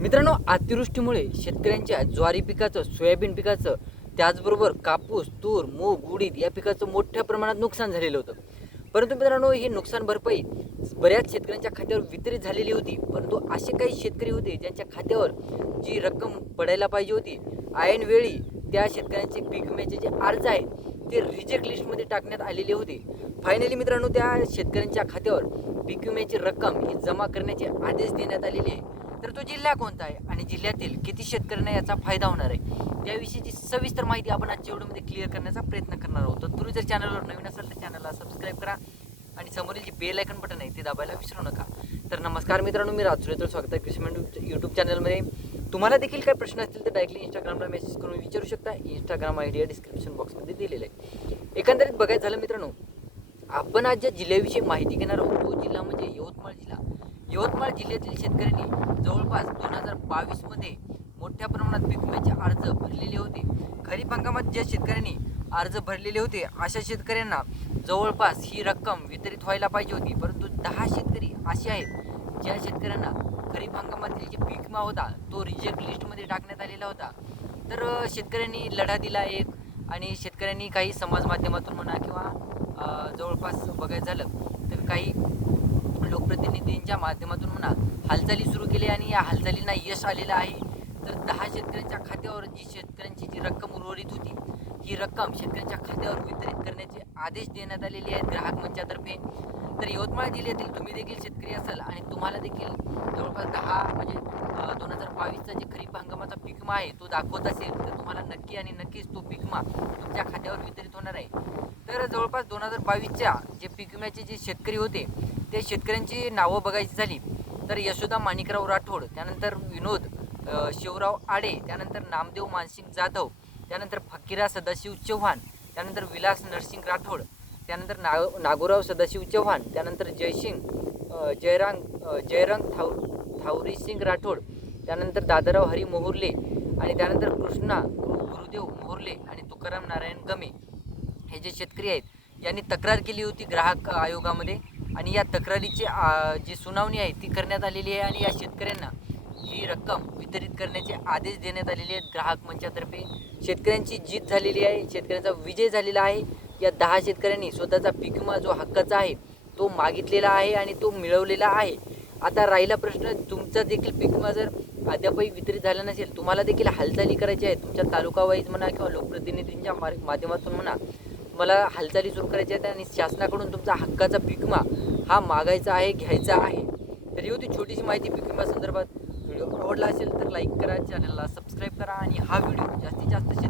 मित्रांनो, अतिवृष्टीमुळे शेतकऱ्यांच्या ज्वारी पिकाचं, सोयाबीन पिकाचं, त्याचबरोबर कापूस, तूर, मूग, उडीद या पिकाचं मोठ्या प्रमाणात नुकसान झालेलं होतं. परंतु मित्रांनो, ही नुकसान भरपाई बऱ्याच शेतकऱ्यांच्या खात्यावर वितरित झालेली होती. परंतु असे काही शेतकरी होते ज्यांच्या खात्यावर जी रक्कम पडायला पाहिजे होती, ऐन वेळी त्या शेतकऱ्यांचे पीक विम्याचे जे अर्ज आहेत ते रिजेक्ट लिस्टमध्ये टाकण्यात आलेले होते. फायनली मित्रांनो, त्या शेतकऱ्यांच्या खात्यावर पीक विम्याची रक्कम ही जमा करण्याचे आदेश देण्यात आलेले आहे. तर तो जिल्हा कोणता आहे आणि जिल्ह्यातील किती शेतकऱ्यांना याचा फायदा होणार आहे, त्याविषयीची सविस्तर माहिती आपण आजच्या व्हिडिओमध्ये क्लिअर करण्याचा प्रयत्न करणार आहोत. तर तुम्ही जर चॅनलवर नवीन असाल तर चॅनलला सबस्क्राईब करा आणि समोरील जे बेल आयकन बटन आहे ते दाबायला विसरू नका. तर नमस्कार मित्रांनो, मी राज सुरेतर स्वागत आहे कृषी यूट्यूब चॅनलमध्ये. तुम्हाला देखील काही प्रश्न असतील तर डायरेक्टली इंस्टाग्रामला मेसेज करून विचारू शकता. इंस्टाग्राम आय डी डिस्क्रिप्शन बॉक्समध्ये दिलेलं आहे. एकंदरीत बघायचं झालं मित्रांनो, आपण आज ज्या जिल्ह्याविषयी माहिती घेणार आहोत तो जिल्हा म्हणजे यवतमाळ जिल्हा. यवतमाळ जिल्ह्यातील शेतकऱ्यांनी जवळपास 2022मध्ये मोठ्या प्रमाणात पीक विम्याचे अर्ज भरलेले होते. खरीप हंगामात ज्या शेतकऱ्यांनी अर्ज भरलेले होते अशा शेतकऱ्यांना जवळपास ही रक्कम वितरित व्हायला पाहिजे होती. परंतु 10 शेतकरी असे आहेत ज्या शेतकऱ्यांना खरीप हंगामातील जे पीक विमा होता तो रिजेक्ट लिस्टमध्ये टाकण्यात आलेला होता. तर शेतकऱ्यांनी लढा दिला एक, आणि शेतकऱ्यांनी काही समाज माध्यमातून म्हणा किंवा जवळपास बघायचं झालं तर काही लोकप्रतिनिधींच्या माध्यमातून म्हणा हालचाली सुरू केल्या आणि या हालचालींना यश आलेलं आहे. तर 10 शेतकऱ्यांच्या खात्यावर जी शेतकऱ्यांची जी रक्कम उर्वरित होती ही रक्कम शेतकऱ्यांच्या खात्यावर वितरित करण्याचे आदेश देण्यात आलेले आहेत ग्राहक मंचातर्फे. तर यवतमाळ जिल्ह्यातील तुम्ही देखील शेतकरी असाल आणि तुम्हाला देखील जवळपास 10 म्हणजे 2022चा जे खरीप हंगामाचा पीक विमा आहे तो दाखवत असेल तर तुम्हाला नक्की आणि नक्कीच तो पीक विमा तुमच्या खात्यावर वितरित होणार आहे. तर जवळपास 2022च्या जे पीक विम्याचे जे शेतकरी होते ते शेतकऱ्यांची नावं बघायची झाली तर यशोदा माणिकराव राठोड, त्यानंतर विनोद शिवराव आडे, त्यानंतर नामदेव मानसिंग जाधव, त्यानंतर फकीरा सदाशिव चव्हाण, त्यानंतर विलास नरसिंग राठोड, त्यानंतर नागोराव सदाशिव चव्हाण, त्यानंतर जयरंग थावरीसिंग राठोड, त्यानंतर दादाराव हरी मोहुर्ले आणि त्यानंतर कृष्णा गुरुदेव मोहुर्ले आणि तुकाराम नारायण गमे हे जे शेतकरी आहेत यांनी तक्रार केली होती ग्राहक आयोगामध्ये. आणि या तक्रारीची जी सुनावणी आहे ती करण्यात आलेली आहे आणि या शेतकऱ्यांना ही रक्कम वितरित करण्याचे आदेश देण्यात आलेले आहेत ग्राहक मंचातर्फे. शेतकऱ्यांची जीत झालेली आहे, शेतकऱ्यांचा विजय झालेला आहे. या 10 शेतकऱ्यांनी स्वतःचा पीक विमा जो हक्काचा आहे तो मागितलेला आहे आणि तो मिळवलेला आहे. आता राहिला प्रश्न, तुमचा देखील पीक विमा जर अद्यापही वितरित झाला नसेल, तुम्हाला देखील हालचाली करायच्या आहेत तुमच्या तालुका वाईज म्हणा किंवा लोकप्रतिनिधींच्या माध्यमातून म्हणा, मला हालचाली सुरू करायच्या आहेत आणि शासनाकडून तुमचा हक्काचा पीक विमा हा मागायचा आहे, घ्यायचा आहे. तर ही होती छोटीशी माहिती पीक विमा संदर्भात. व्हिडिओ आवडला असेल तर लाईक करा, चॅनलला सबस्क्राईब करा आणि हा व्हिडिओ जास्तीत जास्त